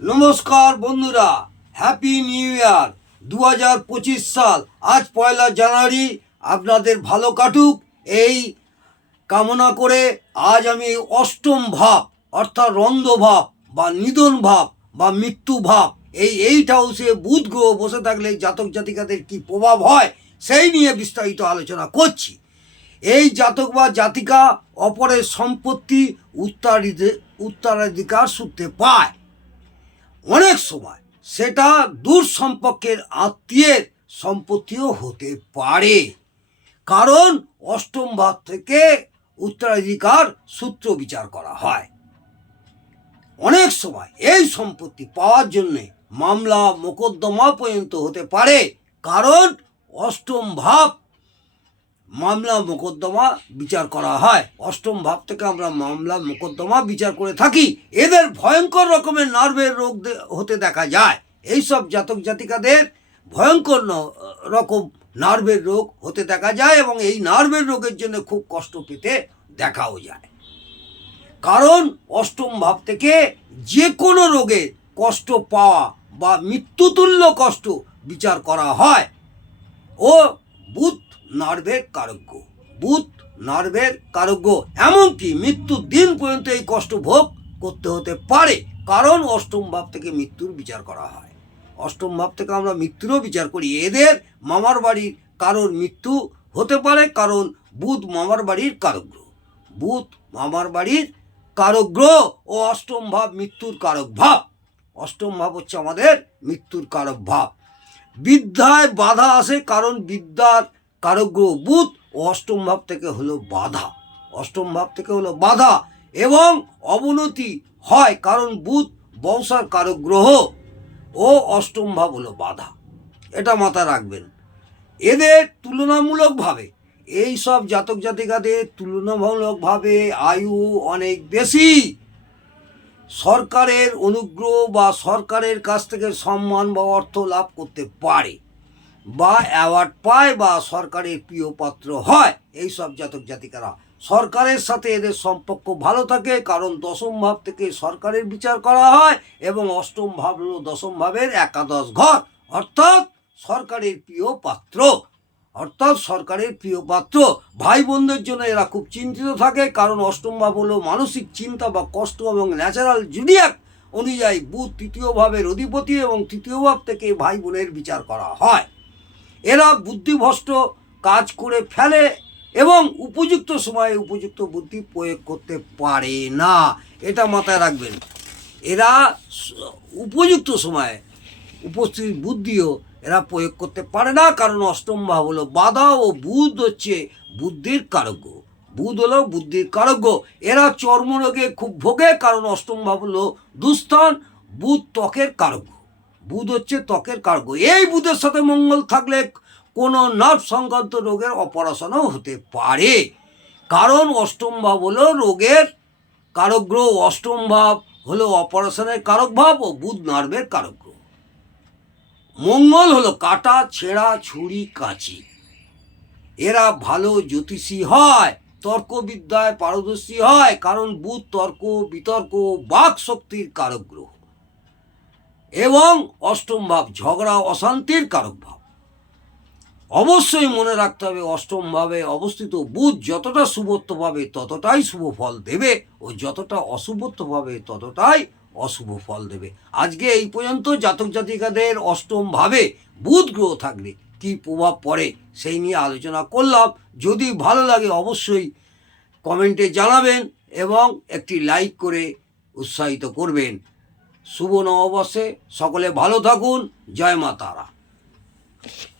নমস্কার বন্ধুরা happy new year দু হাজার পঁচিশ সাল, আজ পয়লা জানুয়ারি, আপনাদের ভালো কাটুক। এই কামনা করে আজ আমি অষ্টম ভাব, অর্থাৎ রন্ধ ভাব, বা নিধন ভাব, বা মৃত্যু ভাব, এই এইট হাউসে বুধ গ্রহ বসে থাকলে জাতক জাতিকাদের কি প্রভাব হয়, সেই নিয়ে বিস্তারিত আলোচনা করছি। এই জাতক বা জাতিকা অপরের সম্পত্তি উত্তরাধিকার সূত্রে পায়। অনেক সময় সেটা দূর সম্পর্কের আত্মীয়ের সম্পত্তিও হতে পারে। কারণ অষ্টম ভাব থেকে উত্তরাধিকার সূত্র বিচার করা হয়। অনেক সময় এই সম্পত্তি পাওয়ার জন্যে মামলা, মোকদ্দমা পর্যন্ত হতে পারে। কারণ অষ্টম ভাব মামলা মোকদ্দমা বিচার করা হয়। অষ্টম ভাব থেকে আমরা মামলা মোকদ্দমা বিচার করে থাকি। এদের ভয়ঙ্কর রকমের নার্ভের রোগ হতে দেখা যায়। এইসব জাতক জাতিকাদের ভয়ঙ্কর রকম নার্ভের রোগ হতে দেখা যায় এবং এই নার্ভের রোগের জন্য খুব কষ্ট পেতে দেখাও যায়। কারণ অষ্টম ভাব থেকে যে কোনো রোগে কষ্ট পাওয়া বা মৃত্যুতুল্য কষ্ট বিচার করা হয়। ও বুধ নার্ভের কারজ্ঞ বুধ নার্ভের কারজ্ঞ এমনকি মৃত্যুর দিন পর্যন্ত এই কষ্ট ভোগ করতে হতে পারে, কারণ অষ্টম ভাব থেকে মৃত্যুর বিচার করা হয়। অষ্টম ভাব থেকে আমরা মৃত্যুরও বিচার করি। এদের মামার বাড়ির কারোর মৃত্যু হতে পারে, কারণ বুধ মামার বাড়ির কারগ্র বুধ মামার বাড়ির কারগ্রহ ও অষ্টম ভাব মৃত্যুর কারক ভাব। অষ্টম ভাব হচ্ছে আমাদের মৃত্যুর কারক ভাব। বিদ্যায় বাধা আসে, কারণ বিদ্যার কারগ্রহ বুধ ও অষ্টম ভাব থেকে হলো বাধা। অষ্টম ভাব থেকে হলো বাধা এবং অবনতি হয় কারণ বুধ বংশার কারগ্রহ ও অষ্টম ভাব হলো বাধা। এটা মাথায় রাখবেন। এদের তুলনামূলকভাবে, এই সব জাতক জাতিকাদের তুলনামূলকভাবে আয়ু অনেক বেশি। সরকারের অনুগ্রহ বা সরকারের কাছ থেকে সম্মান বা অর্থ লাভ করতে পারে। বা অ্যাওয়ার্ড পায় বা সরকারের প্রিয় পাত্র হয় এই সব জাতক জাতিকারা। সরকারের সাথে এদের সম্পর্ক ভালো থাকে, কারণ দশম ভাব থেকে সরকারের বিচার করা হয় এবং অষ্টম ভাব হলো দশম ভাবের একাদশ ঘর। অর্থাৎ সরকারের প্রিয় পাত্র। অর্থাৎ সরকারের প্রিয় পাত্র। ভাই বোনদের জন্য এরা খুব চিন্তিত থাকে, কারণ অষ্টম ভাব হলো মানসিক চিন্তা বা কষ্ট এবং ন্যাচারাল জুডিয়াক অনুযায়ী বুধ তৃতীয় ভাবের অধিপতি এবং তৃতীয় ভাব থেকে ভাই বোনের বিচার করা হয়। এরা বুদ্ধিভ্রষ্ট, কাজ করে ফেলে এবং উপযুক্ত সময়ে উপযুক্ত বুদ্ধি প্রয়োগ করতে পারে না। এটা মাথায় রাখবেন। এরা উপযুক্ত সময়ে উপস্থিত বুদ্ধিও এরা প্রয়োগ করতে পারে না। কারণ অষ্টম ভাব হলো বাধা ও বুধ হচ্ছে বুদ্ধির কারজ্ঞ। বুধ হলো বুদ্ধির কারজ্ঞ। এরা চর্মরোগে খুব ভোগে। কারণ অষ্টম ভাব হলো দুস্থান, বুধ ত্বকের কারজ্ঞ। বুধ হচ্ছে ত্বকের কারজ্ঞ এই বুধের সাথে মঙ্গল থাকলে কোনো নার্ভ সংক্রান্ত রোগের অপারেশনও হতে পারে। কারণ অষ্টম ভাব হলো রোগের কারগ্রহ অষ্টম ভাব হলো অপারেশনের কারক ভাব ও বুধ নার্ভের কারগ্রহ মঙ্গল হলো কাটা, ছেঁড়া, ছুরি, কাঁচি। এরা ভালো জ্যোতিষী হয়, তর্কবিদ্যায় পারদর্শী হয়, কারণ বুধ তর্ক, বিতর্ক, বাক শক্তির কারক গ্রহ। এবং অষ্টম ভাব, ঝগড়া অশান্তির কারক ভাব। অবশ্যই মনে রাখতে হবে, অষ্টম ভাবে অবস্থিত বুধ যতটা শুভত্ব পাবে, ততটাই শুভ ফল দেবে ও যতটা অশুভত্ব পাবে, ততটাই অশুভ ফল দেবে। আজকে এই পর্যন্ত জাতক জাতিকাদের অষ্টম ভাবে বুধ গ্রহ থাকলে কী প্রভাব পড়ে সেই নিয়ে আলোচনা করলাম। যদি ভালো লাগে অবশ্যই কমেন্টে জানাবেন এবং একটি লাইক করে উৎসাহিত করবেন। শুভ নববর্ষে সকলে ভালো থাকুন। জয় মা তারা।